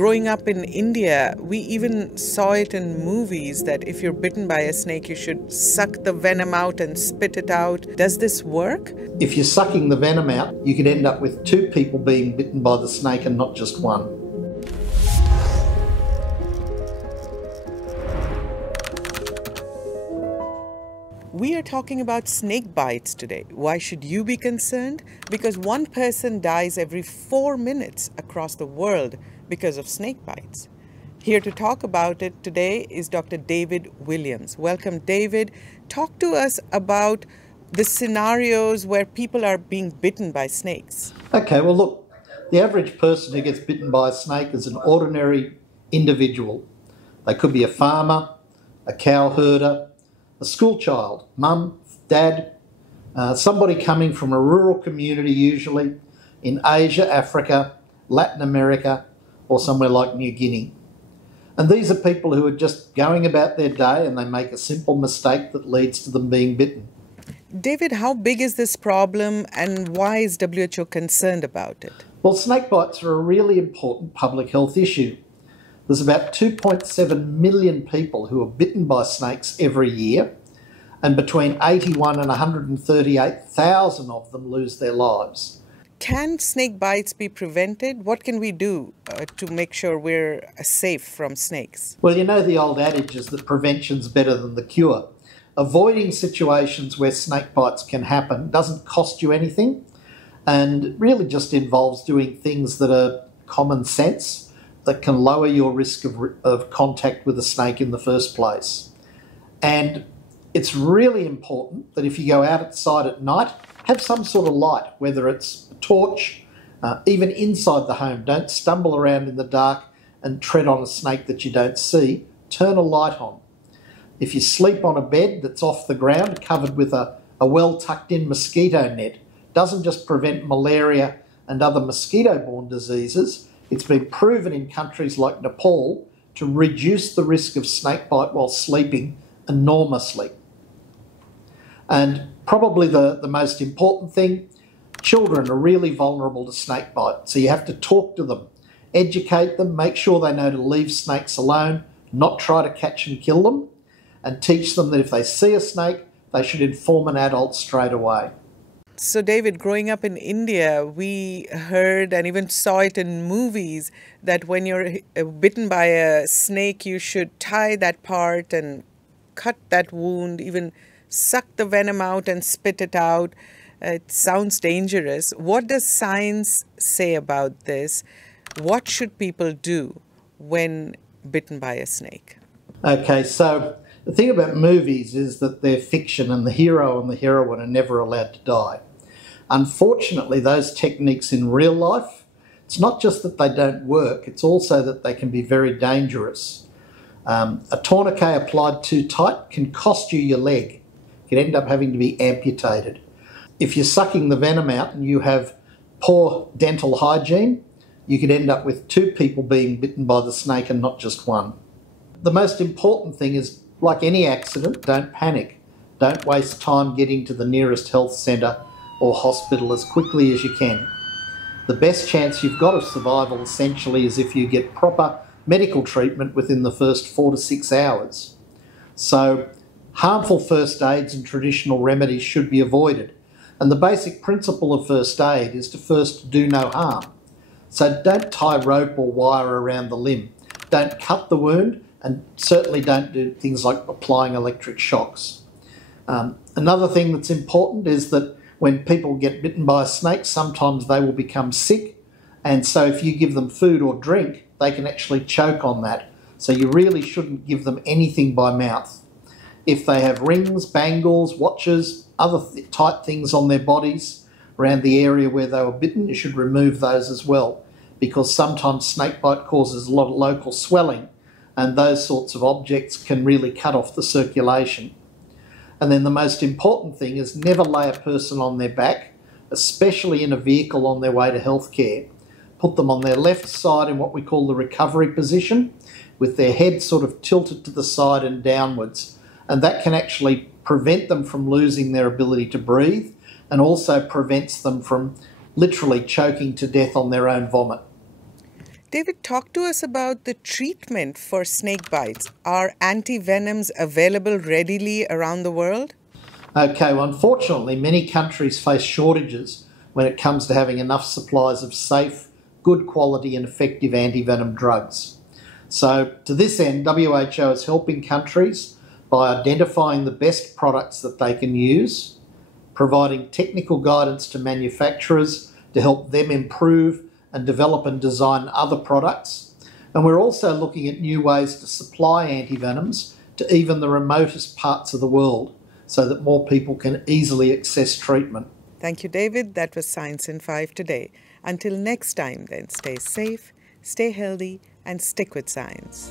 growing up in India, we even saw it in movies that if you're bitten by a snake, you should suck the venom out and spit it out. Does this work? If you're sucking the venom out, you could end up with two people being bitten by the snake and not just one. We are talking about snake bites today. Why should you be concerned? Because one person dies every 4 minutes across the world because of snake bites. Here to talk about it today is Dr. David Williams. Welcome, David. Talk to us about the scenarios where people are being bitten by snakes. Okay, well look, the average person who gets bitten by a snake is an ordinary individual. They could be a farmer, a cow herder, a school child, mum, dad, somebody coming from a rural community usually in Asia, Africa, Latin America, or somewhere like New Guinea. And these are people who are just going about their day and they make a simple mistake that leads to them being bitten. David, how big is this problem and why is WHO concerned about it? Well, snake bites are a really important public health issue. There's about 2.7 million people who are bitten by snakes every year, and between 81 and 138,000 of them lose their lives. Can snake bites be prevented? What can we do to make sure we're safe from snakes? Well, you know the old adage is that prevention's better than the cure. Avoiding situations where snake bites can happen doesn't cost you anything and really just involves doing things that are common sense that can lower your risk of contact with a snake in the first place. And it's really important that if you go outside at night, have some sort of light, whether it's a torch, even inside the home. Don't stumble around in the dark and tread on a snake that you don't see. Turn a light on. If you sleep on a bed that's off the ground, covered with a well tucked in mosquito net, doesn't just prevent malaria and other mosquito-borne diseases, it's been proven in countries like Nepal to reduce the risk of snakebite while sleeping enormously. And probably the most important thing, children are really vulnerable to snakebite, so you have to talk to them, educate them, make sure they know to leave snakes alone, not try to catch and kill them, and teach them that if they see a snake, they should inform an adult straight away. So, David, growing up in India, we heard and even saw it in movies that when you're bitten by a snake, you should tie that part and cut that wound, even suck the venom out and spit it out. It sounds dangerous. What does science say about this? What should people do when bitten by a snake? Okay, so the thing about movies is that they're fiction and the hero and the heroine are never allowed to die. Unfortunately, those techniques in real life, it's not just that they don't work, it's also that they can be very dangerous. A tourniquet applied too tight can cost you your leg. You can end up having to be amputated. If you're sucking the venom out and you have poor dental hygiene, you could end up with two people being bitten by the snake and not just one. The most important thing is, like any accident, don't panic. Don't waste time getting to the nearest health centre or hospital as quickly as you can. The best chance you've got of survival essentially is if you get proper medical treatment within the first 4 to 6 hours. So harmful first aids and traditional remedies should be avoided. And the basic principle of first aid is to first do no harm. So don't tie rope or wire around the limb. Don't cut the wound, and certainly don't do things like applying electric shocks. Another thing that's important is that when people get bitten by a snake, sometimes they will become sick, and so if you give them food or drink, they can actually choke on that. So you really shouldn't give them anything by mouth. If they have rings, bangles, watches, other tight things on their bodies around the area where they were bitten, you should remove those as well, because sometimes snakebite causes a lot of local swelling, and those sorts of objects can really cut off the circulation. And then the most important thing is never lay a person on their back, especially in a vehicle on their way to healthcare. Put them on their left side in what we call the recovery position, with their head sort of tilted to the side and downwards. And that can actually prevent them from losing their ability to breathe, and also prevents them from literally choking to death on their own vomit. David, talk to us about the treatment for snake bites. Are antivenoms available readily around the world? Okay, well, unfortunately, many countries face shortages when it comes to having enough supplies of safe, good quality, and effective antivenom drugs. So, to this end, WHO is helping countries by identifying the best products that they can use, providing technical guidance to manufacturers to help them improve and develop and design other products. And we're also looking at new ways to supply antivenoms to even the remotest parts of the world so that more people can easily access treatment. Thank you, David. That was Science in 5 today. Until next time, then, stay safe, stay healthy, and stick with science.